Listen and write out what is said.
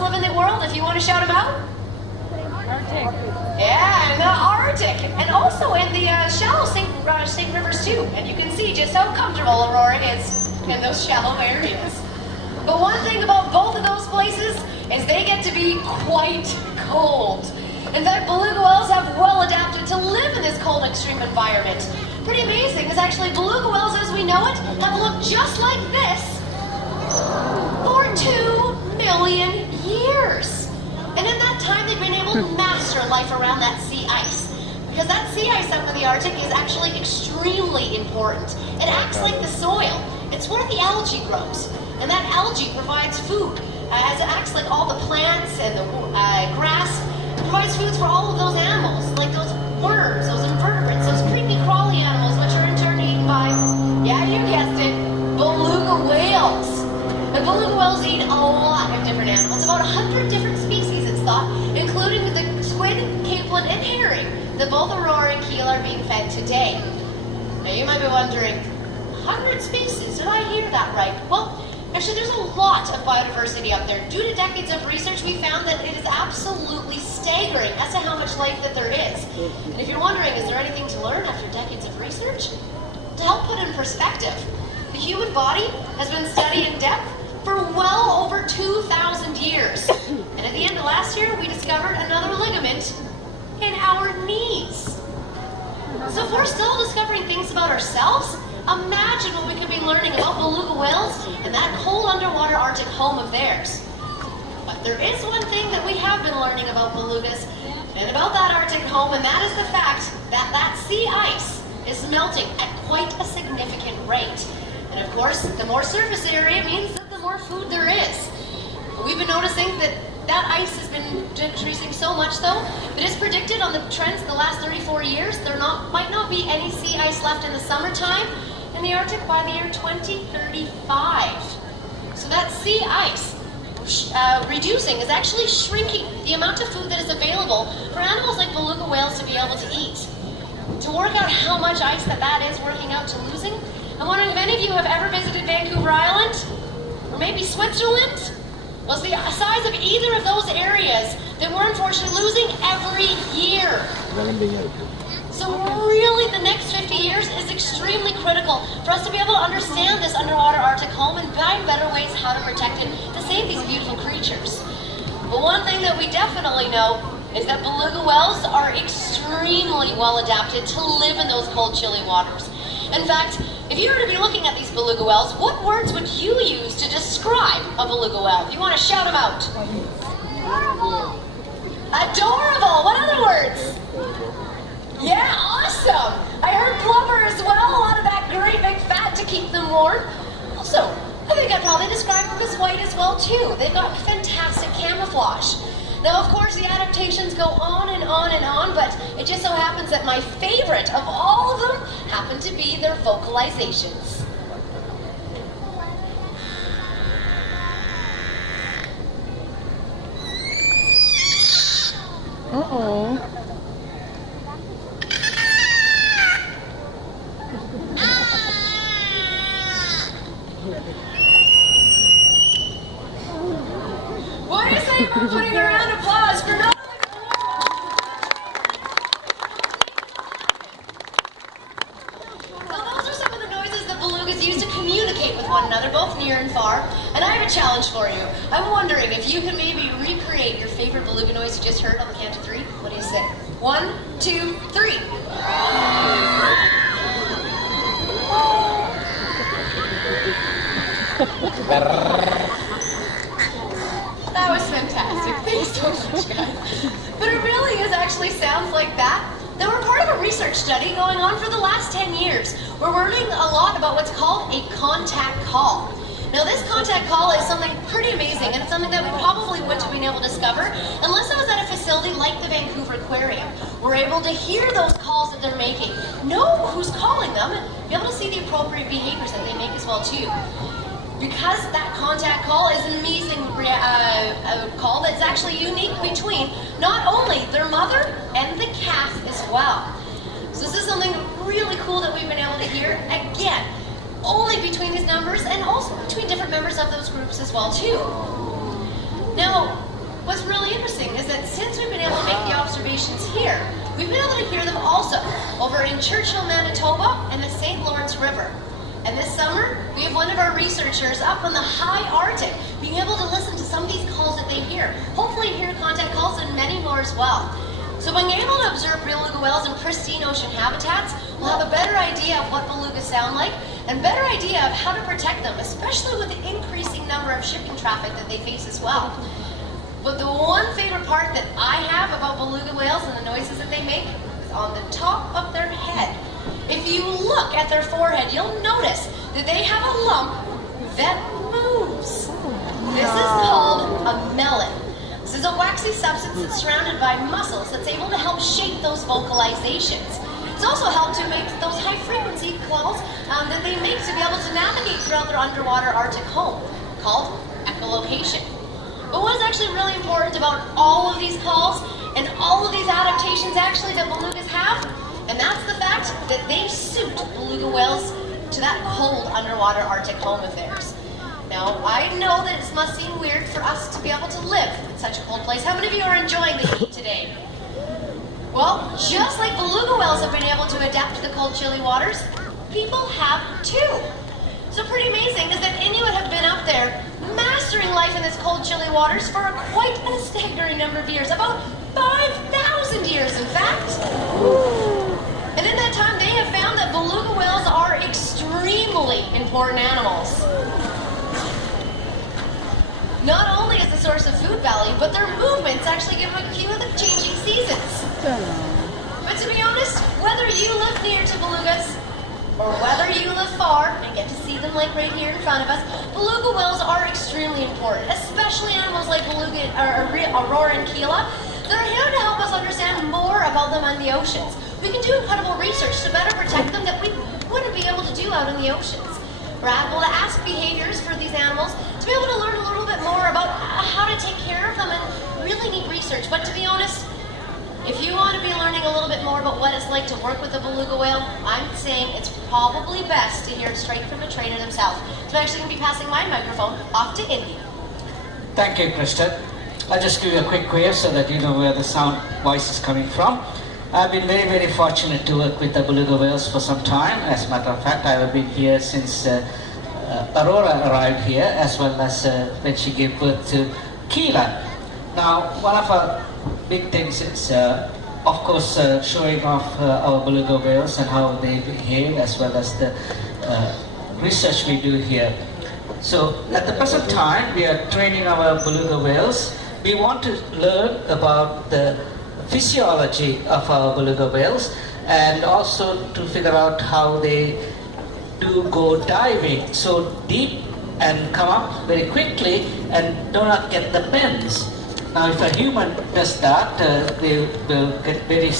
whales live in the world, if you want to shout them out? Arctic. Yeah, in the Arctic, and also in the shallow St. Rivers too. And you can see just how comfortable Aurora is in those shallow areas. But one thing about both of those places is they get to be quite cold. In fact, beluga whales have well adapted to live in this cold, extreme environment. Pretty amazing, because actually beluga whales as we know it have looked just like this for 2 million years. And in that time, they've been able to master life around that sea ice. Because that sea ice up in the Arctic is actually extremely important. It acts like the soil. It's where the algae grows. And that algae provides food. As it acts like all the plants and the grass, it provides foods for all of those animals, like those worms, those invertebrates, those creepy crawly animals, which are in turn eaten by, yeah, you guessed it, beluga whales. The beluga whales eat a lot of different animals, about 100 different species, it's thought, including the squid, capelin, and herring that both Aurora and Kiel are being fed today. Now you might be wondering, 100 species, did I hear that right? Well, actually there's a lot of biodiversity out there. Due to decades of research, we found that it is absolutely staggering as to how much life that there is. And if you're wondering, is there anything to learn after decades of research? To help put in perspective, the human body has been studied in depth for well over 2,000 years. And at the end of last year, we discovered another ligament in our knees. So if we're still discovering things about ourselves, imagine what we could be learning about beluga whales and that cold underwater Arctic home of theirs. But there is one thing that we have been learning about belugas and about that Arctic home, and that is the fact that that sea ice is melting at quite a significant rate. And of course, the more surface area means that the more food there is. We've been noticing that that ice has been decreasing so much, though, it is predicted on the trends the last 34 years, there might not be any sea ice left in the summertime in the Arctic by the year 2035. So that sea ice reducing is actually shrinking the amount of food that is available for animals like beluga whales to be able to eat. To work out how much ice that is working out to losing, I'm wondering if any of you have ever visited Vancouver Island, or maybe Switzerland? Was the size of either of those areas that we're unfortunately losing every year. So really the next 50 years is extremely critical for us to be able to understand this underwater Arctic home and find better ways how to protect it to save these beautiful creatures. But one thing that we definitely know is that beluga whales are extremely well adapted to live in those cold, chilly waters. In fact, if you were to be looking at these beluga whales, what words would you use to describe a beluga whale? If you want to shout them out. Adorable. Adorable. What other words? Yeah, awesome. I heard blubber as well. A lot of that great big fat to keep them warm. Also, I think I'd probably describe them as white as well too. They've got fantastic camouflage. Now, of course, the adaptations go on and on and on, but it just so happens that my favorite of all of them happen to be their vocalizations. Uh-oh. What do you say about putting a round of applause for not only Now those are some of the noises that belugas use to communicate with one another, both near and far. And I have a challenge for you. I'm wondering if you can maybe recreate your favorite beluga noise you just heard on the count of 3. What do you say? 1, 2, 3. That was fantastic. Thanks so much, guys. But it really is actually sounds like that. Now, we're part of a research study going on for the last 10 years. We're learning a lot about what's called a contact call. Now, this contact call is something pretty amazing, and it's something that we probably wouldn't have been able to discover unless I was at a facility like the Vancouver Aquarium. We're able to hear those calls that they're making, know who's calling them, and be able to see the appropriate behaviors that they make as well, too. Because that contact call is an amazing call that's actually unique between not only their mother and the calf as well. So this is something really cool that we've been able to hear, again, only between these numbers and also between different members of those groups as well too. Now, Churchill, Manitoba, and the St. Lawrence River. And this summer, we have one of our researchers up on the high Arctic, being able to listen to some of these calls that they hear. Hopefully hear contact calls and many more as well. So being able to observe beluga whales in pristine ocean habitats, we'll have a better idea of what belugas sound like, and better idea of how to protect them, especially with the increasing number of shipping traffic that they face as well. But the one favorite part that I have about beluga whales and the noises that they make is on the top of their head. If you look at their forehead, you'll notice that they have a lump that moves. This is called a melon. This is a waxy substance that's surrounded by muscles that's able to help shape those vocalizations. It's also helped to make those high-frequency calls that they make to be able to navigate throughout their underwater Arctic home, called echolocation. But what is actually really important about all of these calls and all of these adaptations actually that belugas have, and that's the fact that they suit beluga whales to that cold underwater Arctic home of theirs. Now, I know that it must seem weird for us to be able to live in such a cold place. How many of you are enjoying the heat today? Well, just like beluga whales have been able to adapt to the cold, chilly waters, people have too. So pretty amazing is that Inuit have been up there mastering life in this cold, chilly waters for quite a staggering number of years, about 5,000 years in fact. And in that time, they have found that beluga whales are extremely important animals. Not only is the source of food value, but their movements actually give them a cue of the changing seasons. But to be honest, whether you live near to belugas, or whether you live far and get to see them like right here in front of us, beluga whales are extremely important, especially animals like beluga, Aurora and Keela. They're here to help us understand more about them in the oceans. We can do incredible research to better protect them that we wouldn't be able to do out in the oceans. We're able to ask behaviors for these animals to be able to learn a little bit more about how to take care of them and really neat research. But to be honest, if you want to be learning a little bit more about what it's like to work with a beluga whale, I'm saying it's probably best to hear it straight from a trainer themselves. So I'm actually going to be passing my microphone off to Indy. Thank you, Krista. I'll just give you a quick wave so that you know where the sound voice is coming from. I've been very, very fortunate to work with the beluga whales for some time. As a matter of fact, I've been here since Aurora arrived here, as well as when she gave birth to Keela. Now, one of our big things is, of course, showing off our beluga whales and how they behave, as well as the research we do here. So, at the present time, we are training our beluga whales. We want to learn about the physiology of our beluga whales, and also to figure out how they do go diving so deep and come up very quickly and do not get the bends. Now if a human does that, they will get very